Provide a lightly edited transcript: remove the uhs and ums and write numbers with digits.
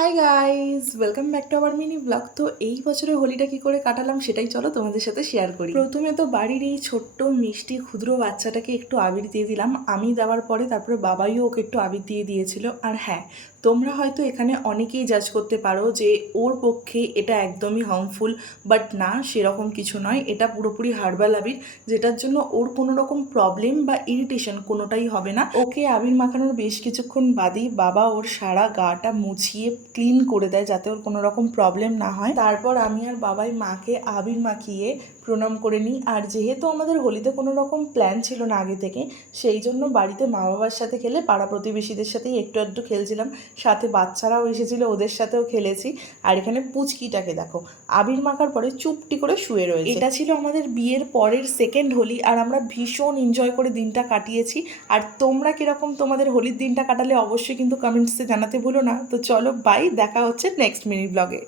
Hi guys, welcome back to our mini blog. তো এই বছরে হোলিটা কি করে কাটালাম সেটাই চলো তোমাদের সাথে শেয়ার করি। প্রথমে তো বাড়ির এই ছোট্ট মিষ্টি ক্ষুদ্র বাচ্চাটাকে একটু আবির দিয়ে দিলাম। আমি দেওয়ার পরে তারপরে বাবাইও ওকে একটু আবির দিয়ে দিয়েছিল। আর হ্যাঁ, তোমরা হয়তো এখানে অনেকেই জাজ করতে পারো যে ওর পক্ষে এটা একদমই হার্মফুল, বাট না, সেরকম কিছু নয়। এটা পুরোপুরি হার্বাল আবির, যেটার জন্য ওর কোনো রকম প্রবলেম বা ইরিটেশন কোনোটাই হবে না। ওকে আবির মাখানোর বেশ কিছুক্ষণ বাদেই বাবা ওর সারা গাটা মুছিয়ে ক্লিন করে দেয়, যাতে ওর কোনো রকম প্রবলেম না হয়। তারপর আমি আর বাবাই মাকে আবির মাখিয়ে প্রণাম করে নিই। আর যেহেতু আমাদের হোলিতে কোনো রকম প্ল্যান ছিল না আগে থেকে, সেই জন্য বাড়িতে মা বাবার সাথে খেলে পাড়া প্রতিবেশীদের সাথেই একটু একটু খেলছিলাম, সাথে বাচ্চারাও এসেছিলো, ওদের সাথেও খেলেছি। আর এখানে পুচকিটাকে দেখো, আবির মাখার পরে চুপটি করে শুয়ে রয়েছে। এটা ছিল আমাদের বিয়ের পরের সেকেন্ড হোলি, আর আমরা ভীষণ এনজয় করে দিনটা কাটিয়েছি। আর তোমরা কীরকম তোমাদের হোলির দিনটা কাটালে অবশ্যই কিন্তু কমেন্টসে জানাতে ভুলো না। তো চলো বাই, দেখা হচ্ছে নেক্সট মিনি ব্লগে।